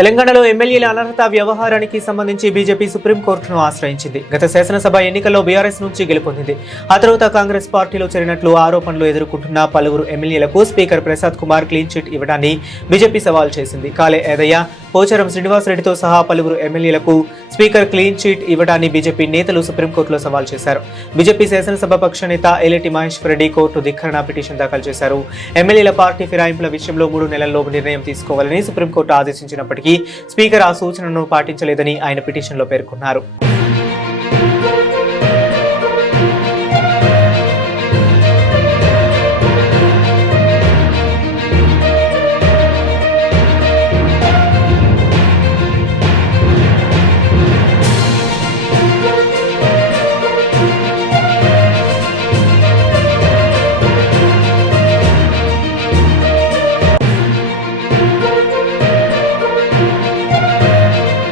తెలంగాణలో ఎమ్మెల్యేల అనర్హత వ్యవహారానికి సంబంధించి బీజేపీ సుప్రీంకోర్టును ఆశ్రయించింది. గత శాసనసభ ఎన్నికల్లో బీఆర్ఎస్ నుంచి గెలుపొందింది. ఆ తర్వాత కాంగ్రెస్ పార్టీలో చేరినట్లు ఆరోపణలు ఎదుర్కొంటున్న పలువురు ఎమ్మెల్యేలకు speaker Prasad Kumar clean chit ఇవ్వడాన్ని BJP సవాల్ చేసింది. కాలే ఏదయ్య, పోచారం శ్రీనివాసరెడ్డితో సహా పలువురు ఎమ్మెల్యేలకు స్పీకర్ క్లీన్ చిట్ ఇవ్వడాన్ని బీజేపీ నేతలు సుప్రీంకోర్టులో సవాల్ చేశారు. బీజేపీ శాసనసభ పక్ష నేత ఎల్లెటి మహేశ్వర్ రెడ్డి కోర్టు ధిక్కరణ పిటిషన్ దాఖలు చేశారు. ఎమ్మెల్యేల పార్టీ ఫిరాయింపుల విషయంలో 3 నెలల్లో నిర్ణయం తీసుకోవాలని సుప్రీంకోర్టు ఆదేశించినప్పటికీ స్పీకర్ ఆ సూచనను పాటించలేదని ఆయన పిటిషన్లో పేర్కొన్నారు.